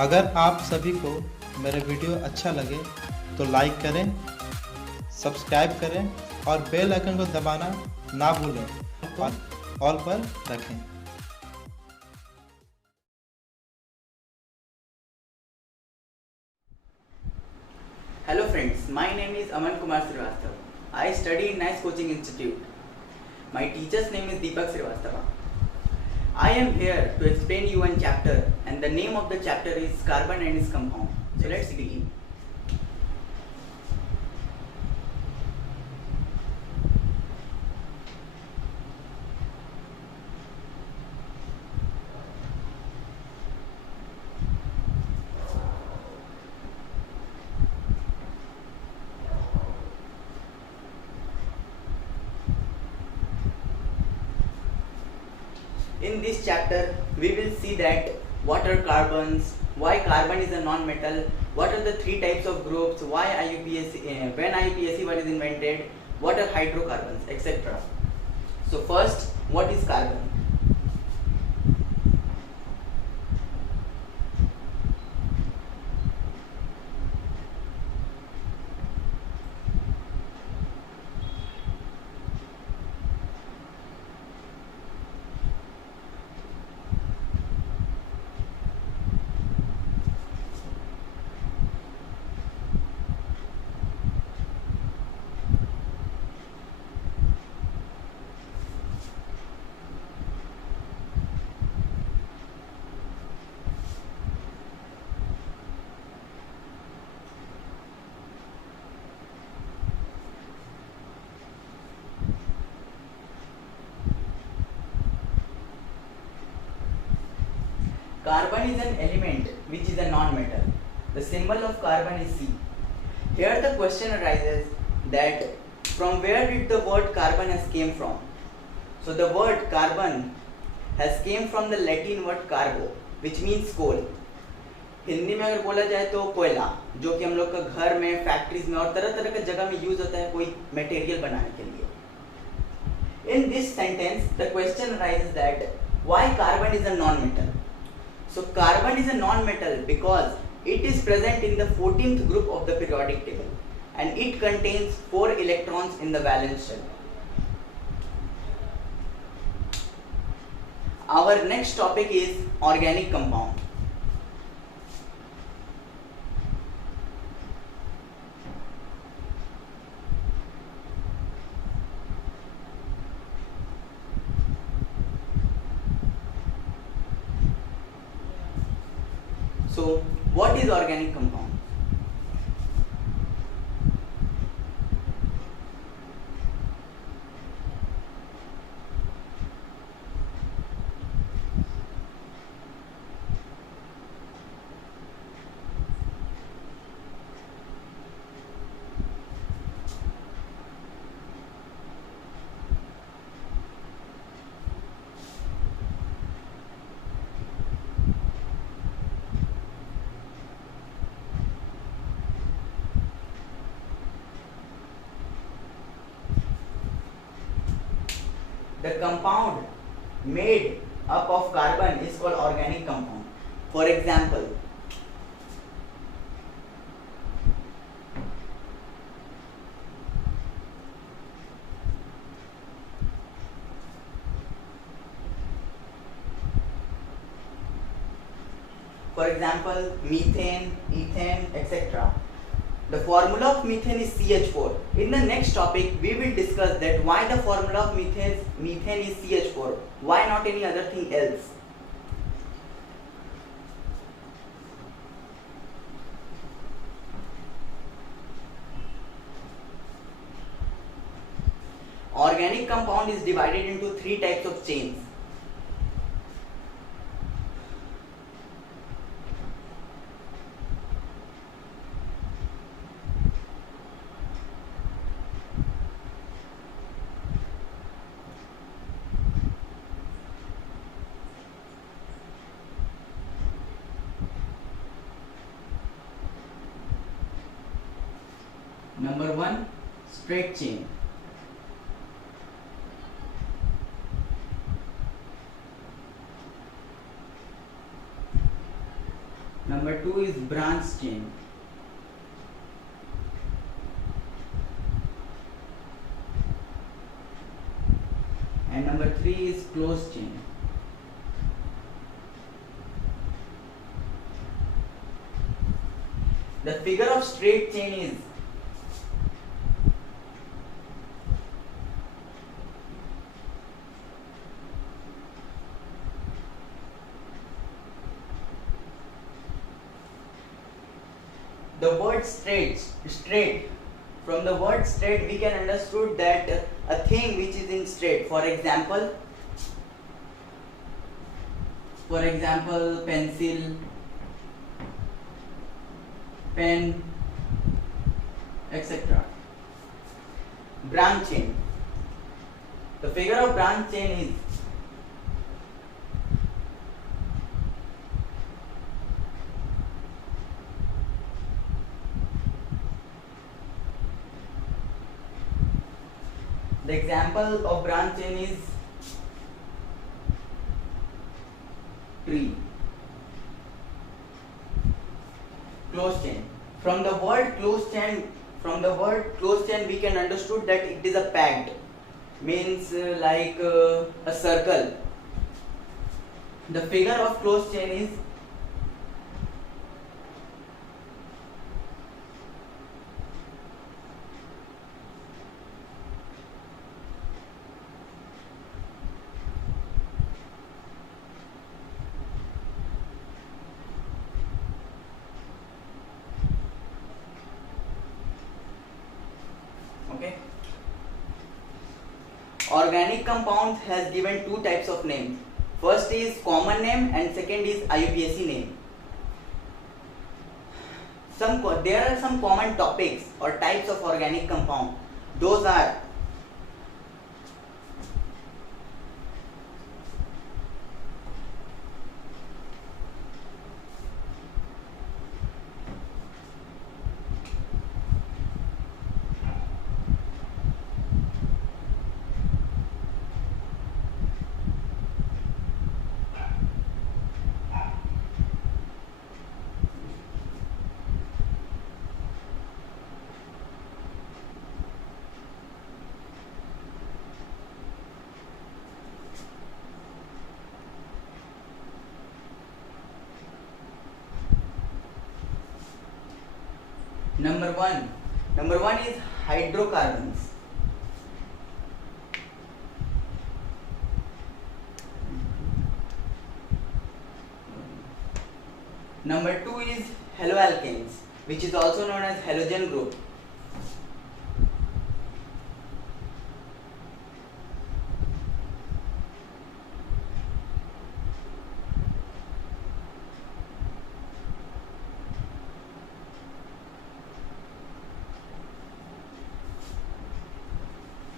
अगर आप सभी को मेरा वीडियो अच्छा लगे तो लाइक करें, सब्सक्राइब करें और बेल आइकन को दबाना ना भूलें और ऑल पर रखें। Hello friends, my name is Aman Kumar Srivastava. I study in Nice Coaching Institute. My teacher's name is Deepak Srivastava. I am here to explain you one chapter, and the name of the chapter is Carbon and its compound. So let's begin. In this chapter, we will see that what are carbons, why carbon is a non-metal, what are the three types of groups, why IUPAC, when IUPAC was invented, what are hydrocarbons, etc. So first, what is carbon? Carbon is an element which is a non-metal. The symbol of carbon is C. Here the question arises that from where did the word carbon has came from? So the word carbon has came from the Latin word carbo, which means coal. Hindi में अगर बोला जाए तो कोयला, जो कि हम लोग का घर में, फैक्ट्रीज में और तरह तरह के जगह में यूज होता है कोई मटेरियल बनाने के लिए. In this sentence, the question arises that why carbon is a non-metal? So carbon is a non-metal because it is present in the 14th group of the periodic table and it contains 4 electrons in the valence shell. Our next topic is organic compound. So, what is organic compound? The compound made up of carbon is called organic compound. For example, methane, ethane, etc. The formula of methane is CH4. In the next topic, we will discuss that why the formula of methane is CH4. Why not any other thing else? Organic compound is divided into 3 types of chains. Number 1, straight chain. Number 2 is branch chain. And number 3 is closed chain. The figure of straight chain is the word straight. From the word straight we can understood that a thing which is in straight. For example, pencil, pen, etc. Branch chain. The figure of branch chain is the example of branch chain is tree. Closed chain. From the word closed chain we can understood that it is a packed, means like a circle. The figure of closed chain is okay. Organic compounds has given two types of names. First is common name and second is IUPAC name. There are some common topics or types of organic compound. Those are Number one is hydrocarbons. Number 2 is haloalkanes, which is also known as halogen group.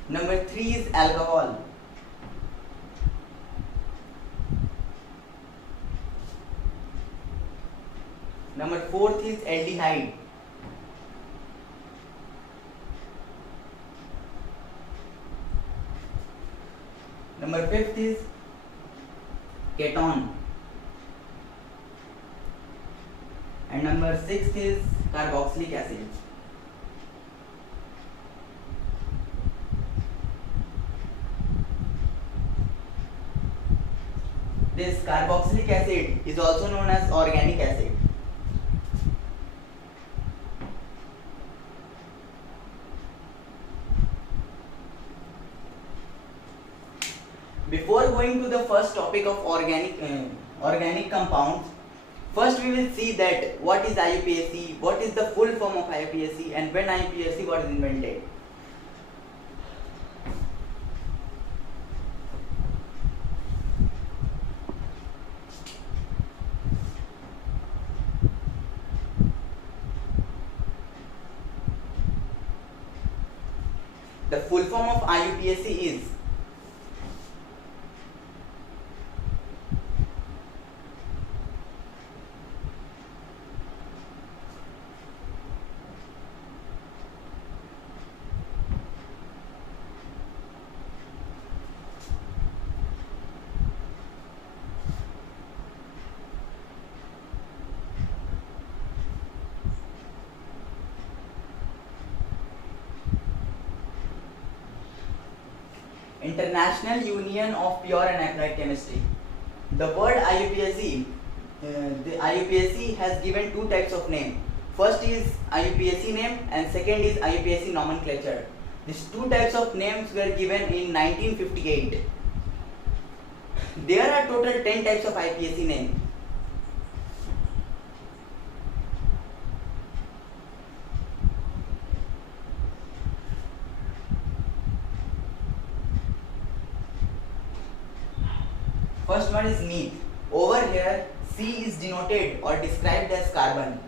Number 3 is alcohol. Number 4 is aldehyde. Number 5 is keton. And number 6 is carboxylic acid. This carboxylic acid is also known as organic acid. Before going to the first topic of organic compounds, first we will see that what is IUPAC, what is the full form of IUPAC, and when IUPAC was invented. The full form of IUPAC is International Union of Pure and Applied Chemistry. The word IUPAC, the IUPAC has given two types of name. First is IUPAC name and second is IUPAC nomenclature. These two types of names were given in 1958. There are total 10 types of IUPAC name. First one is meth. Over here, C is denoted or described as carbon.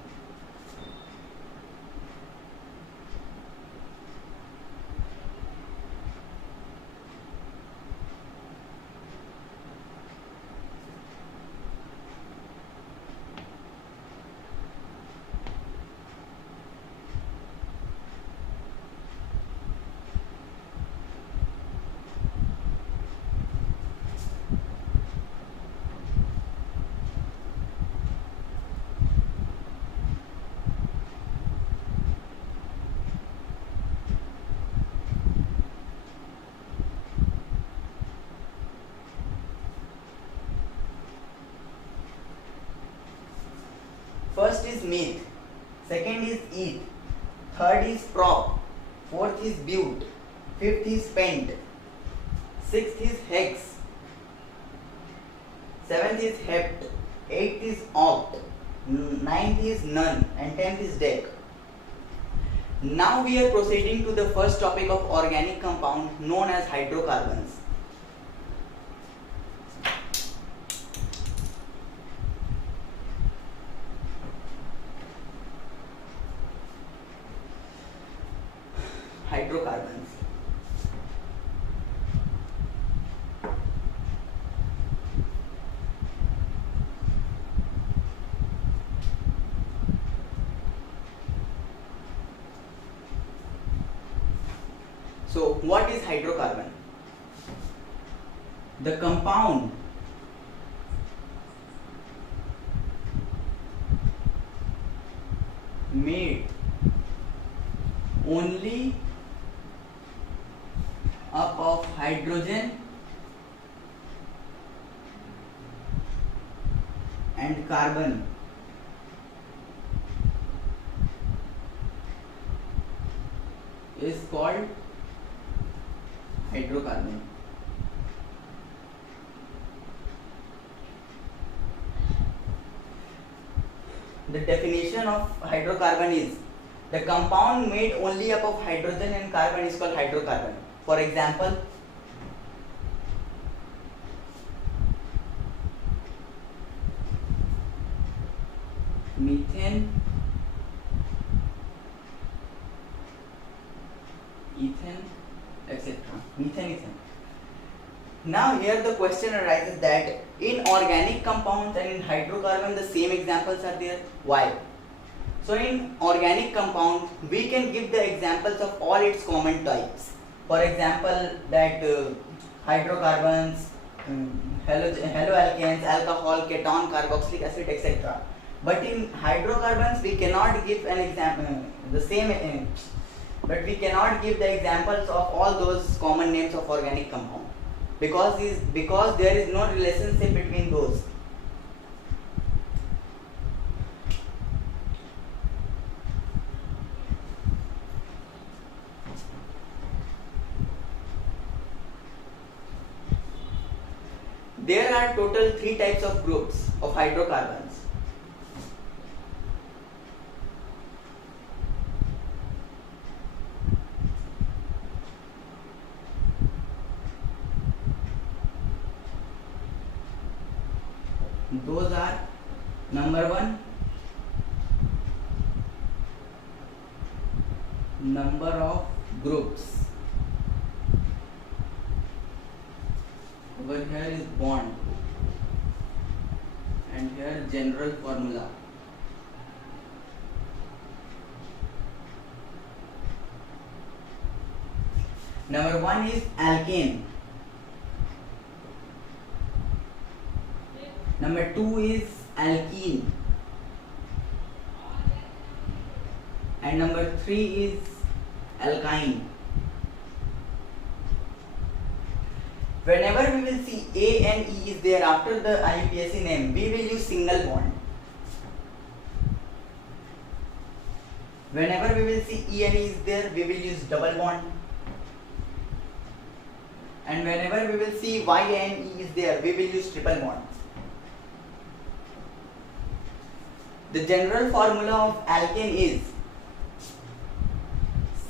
First is meth, second is eth, third is prop, fourth is but, fifth is pent, sixth is hex, seventh is hept, eighth is oct, ninth is none, and 10th is dec. Now we are proceeding to the first topic of organic compound known as hydrocarbons. Hydrocarbons. So, what is hydrocarbon? The compound made only up of hydrogen and carbon is called hydrocarbon. The definition of hydrocarbon is the compound made only up of hydrogen and carbon is called hydrocarbon. For example, methane, ethane, etc. Methane, ethane. Now here the question arises that in organic compounds and in hydrocarbon the same examples are there. Why? So in organic compound we can give the examples of all its common types. For example, that hydrocarbons, haloalkanes, alcohol, keton, carboxylic acid, etc. But in hydrocarbons we cannot give an example, but we cannot give the examples of all those common names of organic compound because there is no relationship between those. There are total 3 types of groups of hydrocarbons. Those are number 1, number of groups. Over here is bond and here general formula. Number 1 is alkane. Number 2 is alkene. And number 3 is alkyne. Whenever we will see A and E is there after the IUPAC name, we will use single bond. Whenever we will see E and E is there, we will use double bond. And whenever we will see Y and E is there, we will use triple bond. The general formula of alkane is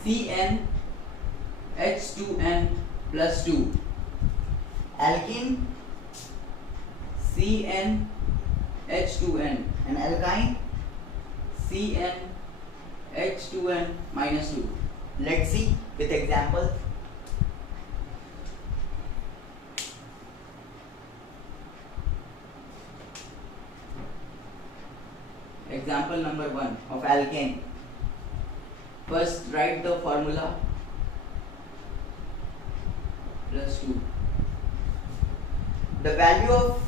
CnH2n plus 2. Alkene CnH2n and alkyne CnH2n minus 2. Let's see with example. Example number 1 of alkane. First write the formula plus 2. The value of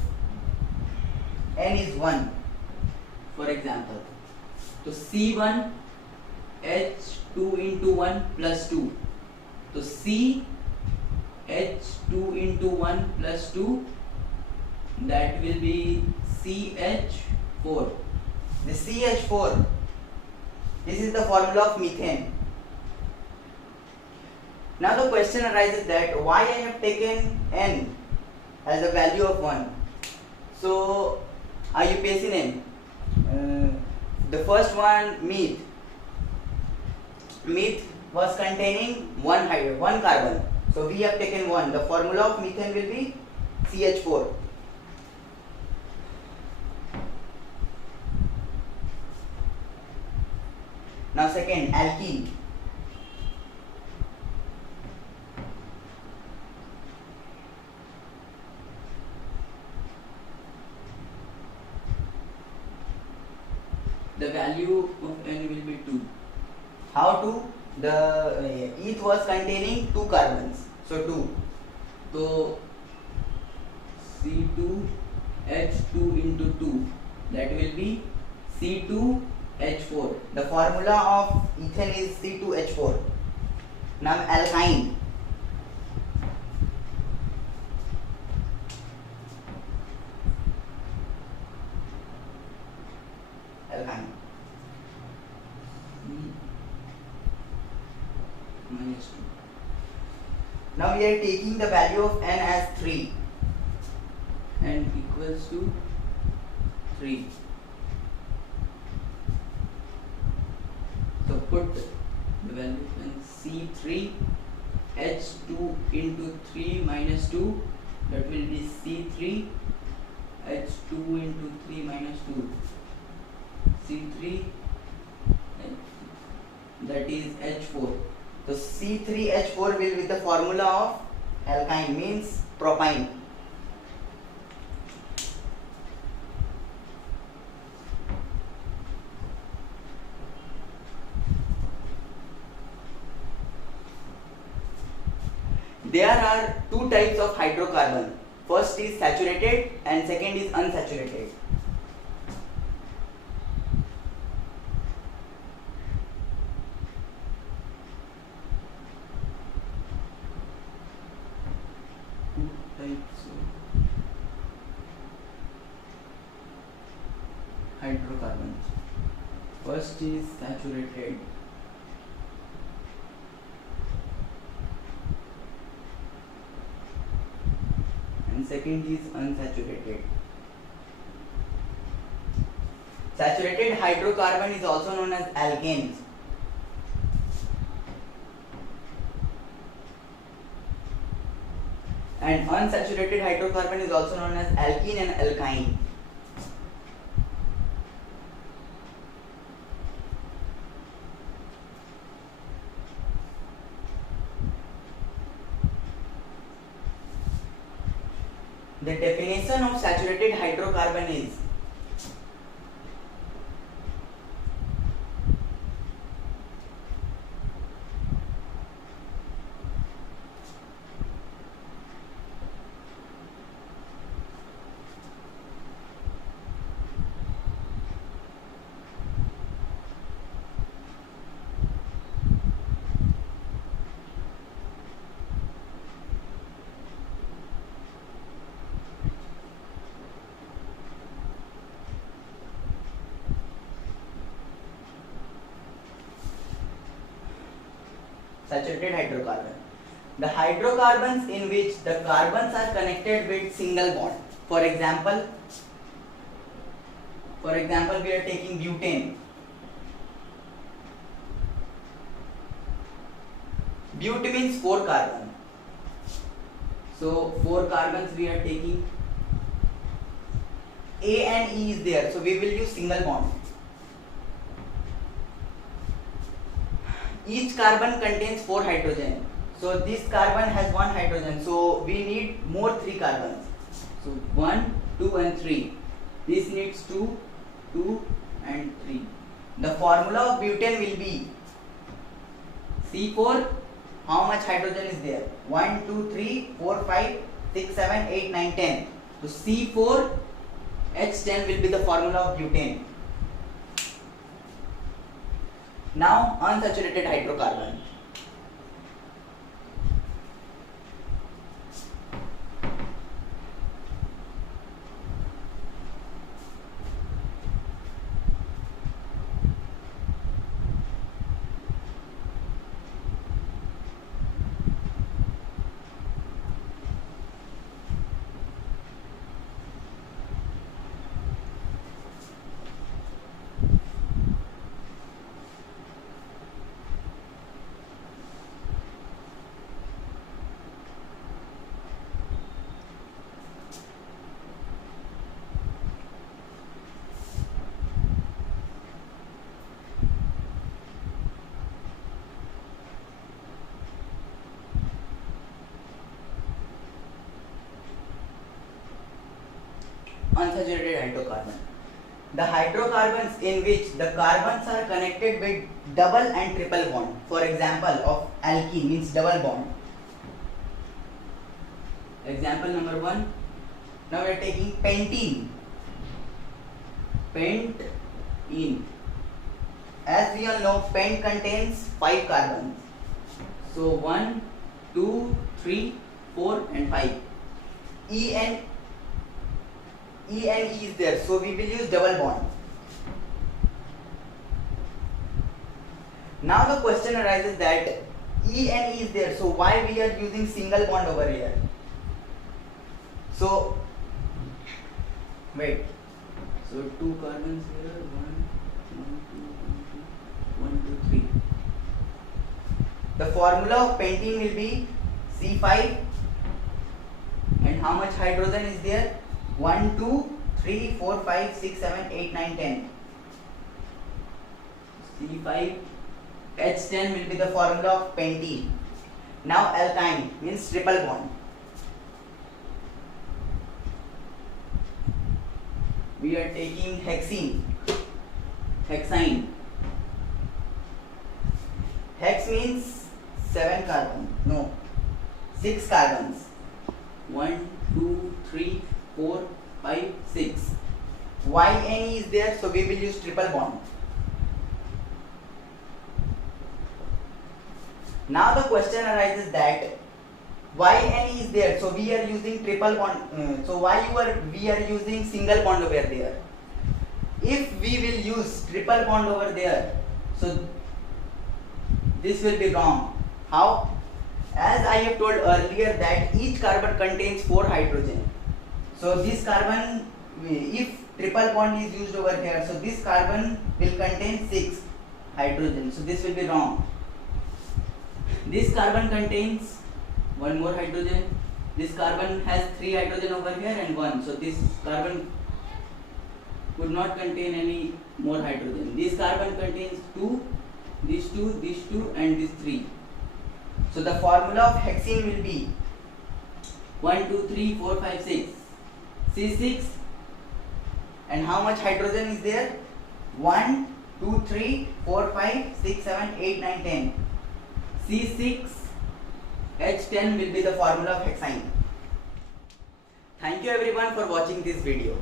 n is 1, for example. So C1 H2 into 1 plus 2. So C H2 into 1 plus 2, that will be CH4. The CH4, this is the formula of methane. Now the question arises that why I have taken N as a value of 1. So IUPAC name, the first one meth. Meth was containing one carbon. So we have taken 1. The formula of methane will be CH4. Now second, alkene. The value of N will be 2. How 2? The eth was containing 2 carbons. So 2. So C2H2 into 2. That will be C2H4. The formula of ethane is C2H4. Now alkyne. Alkyne. Minus 2. Now we are taking the value of N as 3. N equals to 3. So put the value in C3 H2 into 3 minus 2, that will be C3 H2 into 3 minus 2. C3, that is H4. So C3H4 will be the formula of alkyne, means propyne. There are two types of hydrocarbon. First is saturated and second is unsaturated. Two types of hydrocarbons. First is saturated. And second is unsaturated. Saturated hydrocarbon is also known as alkanes. And unsaturated hydrocarbon is also known as alkene and alkyne. The definition of saturated hydrocarbon is unsaturated hydrocarbon. The hydrocarbons in which the carbons are connected with single bond. For example, we are taking butane. Butane means 4 carbon. So 4 carbons we are taking. A and E is there, so we will use single bond. Each carbon contains 4 hydrogen. So this carbon has 1 hydrogen. So we need more 3 carbons. So 1, 2 and 3. This needs 2, 2 and 3. The formula of butane will be C4. How much hydrogen is there? 1, 2, 3, 4, 5, 6, 7, 8, 9, 10. So C4 H10 will be the formula of butane. Now unsaturated hydrocarbon. Unsaturated hydrocarbon. The hydrocarbons in which the carbons are connected with double and triple bond. For example of alkene means double bond. Example number 1. Now we are taking pentene. Pentene. As we all know, pent contains 5 carbons. So 1, 2, 3, 4 and 5. E and E is there, so we will use double bond. Now the question arises that E and E is there, so why we are using single bond over here? So wait, so 2 carbons here, 1, 2, 3. The formula of pentene will be C5, and how much hydrogen is there? 1, 2, 3, 4, 5, 6, 7, 8, 9, 10. C5 H10 will be the formula of pentene. Now alkyne means triple bond. We are taking hexene. Hexine. Hex means 7 carbon. No, 6 carbons. 1, 2, 3, 4, 5, 6. YNE is there, so we will use triple bond. Now the question arises that YNE is there, so we are using triple bond. So why we are using single bond over there? If we will use triple bond over there, so this will be wrong. How? As I have told earlier that each carbon contains 4 hydrogen. So this carbon, if triple bond is used over here, so this carbon will contain 6 hydrogen. So this will be wrong. This carbon contains 1 more hydrogen. This carbon has 3 hydrogen over here and 1. So this carbon would not contain any more hydrogen. This carbon contains 2, this 2, this 2 and this 3. So the formula of hexene will be 1, 2, 3, 4, 5, 6. C6, and how much hydrogen is there? 1, 2, 3, 4, 5, 6, 7, 8, 9, 10. C6 H10 will be the formula of hexine. Thank you everyone for watching this video.